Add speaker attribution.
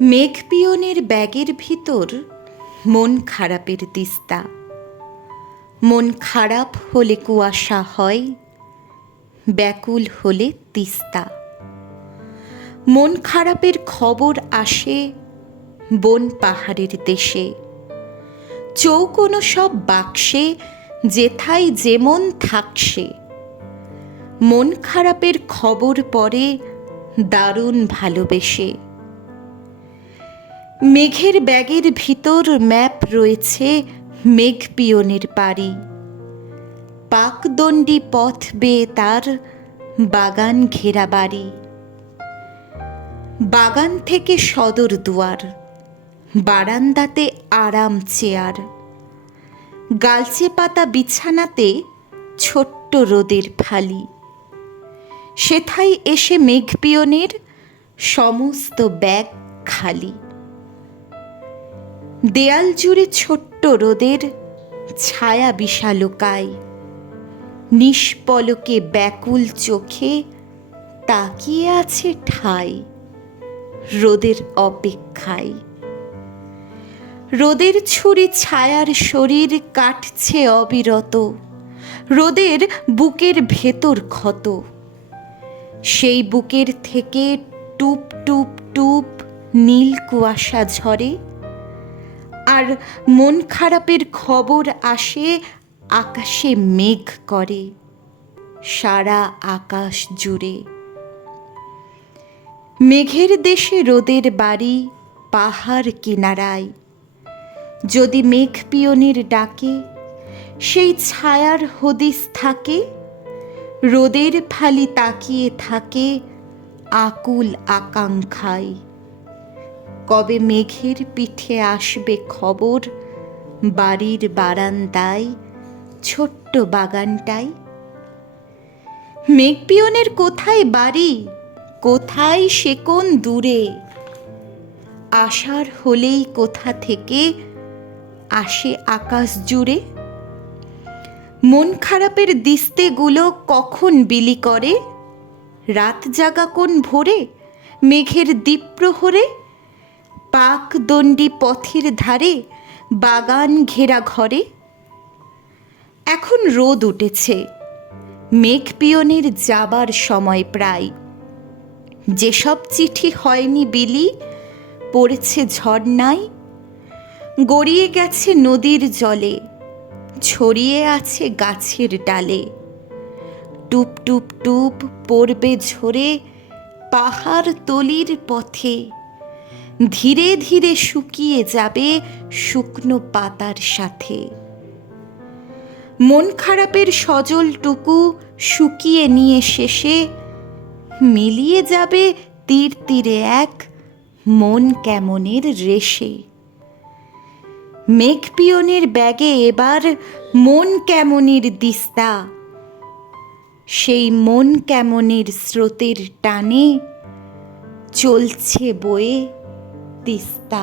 Speaker 1: মেঘ পিয়নের ব্যাগের ভিতর মন খারাপের তিস্তা। মন খারাপ হলে কুয়াশা হয়, ব্যাকুল হলে তিস্তা। মন খারাপের খবর আসে বন পাহাড়ের দেশে। চৌকোনো সব বাক্সে, যেথায় যেমন থাকসে মন খারাপের খবর পড়ে দারুণ ভালোবেসে। মেঘের ব্যাগের ভিতর ম্যাপ রয়েছে মেঘ পিয়নের বাড়ি। পাকদণ্ডী পথ বেয়ে তার বাগান ঘেরা বাড়ি। বাগান থেকে সদর দুয়ার, বারান্দাতে আরাম চেয়ার। গালচে পাতা বিছানাতে ছোট্ট রোদের ফালি। সেথায় এসে মেঘ পিয়নের সমস্ত ব্যাগ খালি। দেয়াল জুড়ে ছোট্ট রোদের ছায়া বিশালকায়। নিষ্পলকে ব্যাকুল চোখে তাকিয়ে আছে ঠাই রোদের অপেক্ষায়। রোদের ছুরি ছায়ার শরীর কাটছে অবিরত। রোদের বুকের ভেতর ক্ষত। সেই বুকের থেকে টুপ টুপ টুপ নীল কুয়াশা ঝরে আর মন খারাপের খবর আসে, আকাশে মেঘ করে, সারা আকাশ জুড়ে। মেঘের দেশে রোদের বাড়ি, পাহাড় কিনারায়। যদি মেঘ পিয়নের ডাকে, সেই ছায়ার হদিস থাকে, রোদের ফালি তাকিয়ে থাকে আকুল আকাঙ্ক্ষায়। কবে মেঘের পিঠে আসবে খবর? বাড়ির বারান্দায়, ছোট্ট বাগানটায়? মেঘ পিয়নের কোথায় বাড়ি? কোথায় সে কোন দূরে? আসার হলেই কোথা থেকে আসে আকাশ জুড়ে? মন খারাপের দিস্তেগুলো কখন বিলি করে? রাত জাগা কোন ভোরে? মেঘের দ্বীপ্রহরে? পাক দণ্ডি পথের ধারে, বাগান ঘেরা ঘরে। এখন রোদ উঠেছে, মেঘ পিয়নের যাবার সময় প্রায়। যেসব চিঠি হয়নি বিলি, পড়েছে ঝর্ণায়। গড়িয়ে গেছে নদীর জলে, ছড়িয়ে আছে গাছের ডালে। টুপ টুপ টুপ পড়বে ঝরে পাহাড় তলির পথে। ধীরে ধীরে শুকিয়ে যাবে শুকনো পাতার সাথে। মন খারাপের সজলটুকু শুকিয়ে নিয়ে শেষে মিলিয়ে যাবে তীর তীরে এক মন কেমনের রেশে। মেঘ পিয়নের ব্যাগে এবার মন কেমনের দিস্তা। সেই মন কেমনের স্রোতের টানে চলছে বয়ে তিস্তা